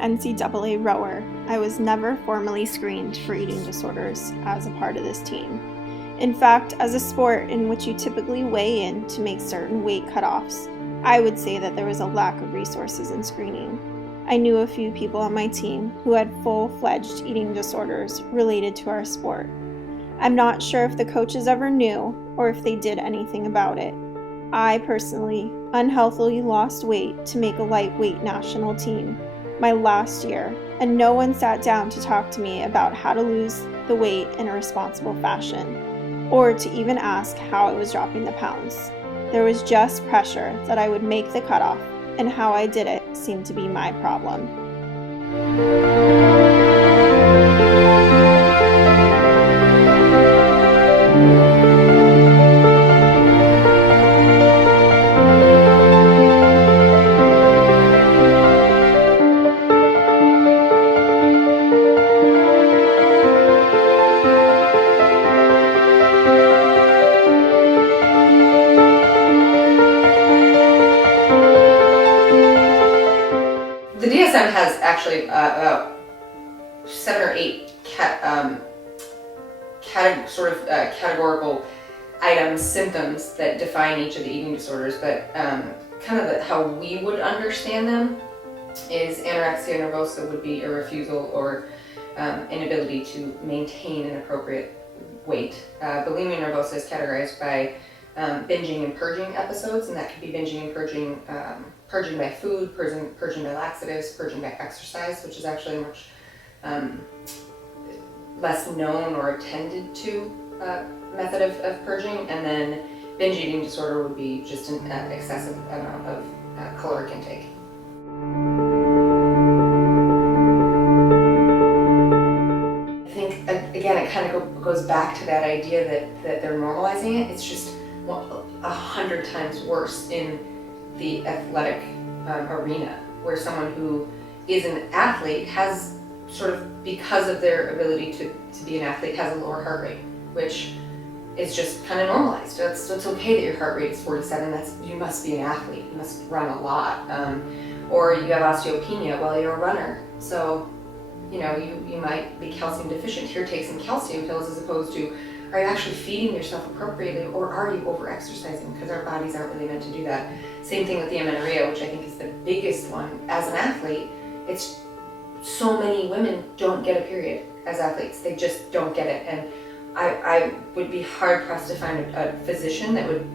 NCAA rower, I was never formally screened for eating disorders as a part of this team. In fact, as a sport in which you typically weigh in to make certain weight cutoffs, I would say that there was a lack of resources in screening. I knew a few people on my team who had full-fledged eating disorders related to our sport. I'm not sure if the coaches ever knew or if they did anything about it. I personally unhealthily lost weight to make a lightweight national team my last year, and no one sat down to talk to me about how to lose the weight in a responsible fashion, or to even ask how I was dropping the pounds. There was just pressure that I would make the cutoff, and how I did it seemed to be my problem. The DSM has actually about 7 or 8 categorical items, symptoms that define each of the eating disorders, but how we would understand them is anorexia nervosa would be a refusal or inability to maintain an appropriate weight. Bulimia nervosa is categorized by binging and purging episodes, and that could be binging and purging, purging by food, purging by laxatives, purging by exercise, which is actually a much less known or attended to method of purging. And then binge eating disorder would be just an excessive amount of caloric intake. I think, again, it kind of goes back to that idea that they're normalizing it. It's just 100 times worse in the athletic arena, where someone who is an athlete has sort of, because of their ability to be an athlete, has a lower heart rate, which is just kind of normalized. It's okay that your heart rate is 47. You must be an athlete. You must run a lot. Or you have osteopenia. Well, you're a runner, so you might be calcium deficient. Here, take some calcium pills, as opposed to, are you actually feeding yourself appropriately, or are you over-exercising? Because our bodies aren't really meant to do that. Same thing with the amenorrhea, which I think is the biggest one. As an athlete, it's so many women don't get a period as athletes. They just don't get it. And I would be hard-pressed to find a physician that would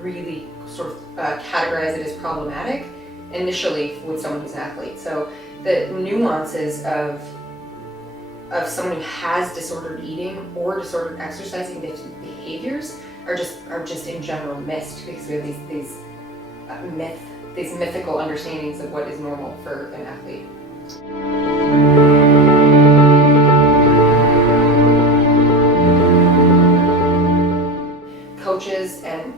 really sort of categorize it as problematic initially with someone who's an athlete. So the nuances of someone who has disordered eating or disordered exercising behaviors are just in general missed, because we have these mythical understandings of what is normal for an athlete. Coaches and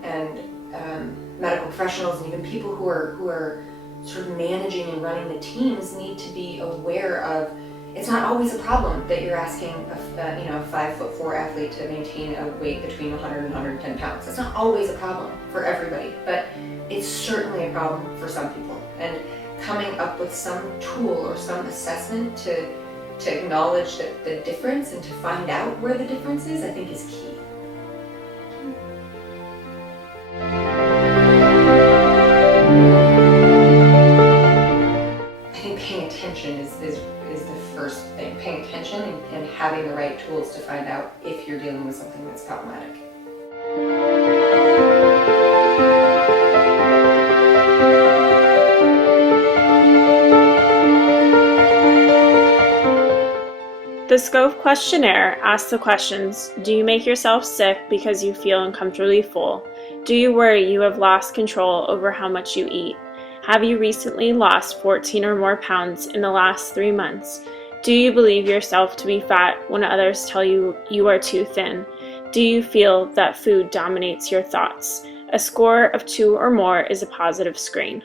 medical professionals, and even people who are sort of managing and running the teams, need to be aware of, it's not always a problem that you're asking a 5'4" athlete to maintain a weight between 100 and 110 pounds. It's not always a problem for everybody, but it's certainly a problem for some people. And coming up with some tool or some assessment to acknowledge the difference and to find out where the difference is, I think is key. I think paying attention is the first thing. Paying attention and having the right tools to find out if you're dealing with something that's problematic. The SCOFF questionnaire asks the questions: do you make yourself sick because you feel uncomfortably full? Do you worry you have lost control over how much you eat? Have you recently lost 14 or more pounds in the last 3 months? Do you believe yourself to be fat when others tell you you are too thin? Do you feel that food dominates your thoughts? A score of 2 or more is a positive screen.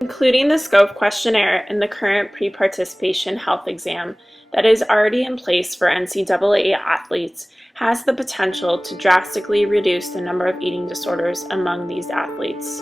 Including the SCOFF questionnaire in the current Pre-Participation Health Exam that is already in place for NCAA athletes has the potential to drastically reduce the number of eating disorders among these athletes.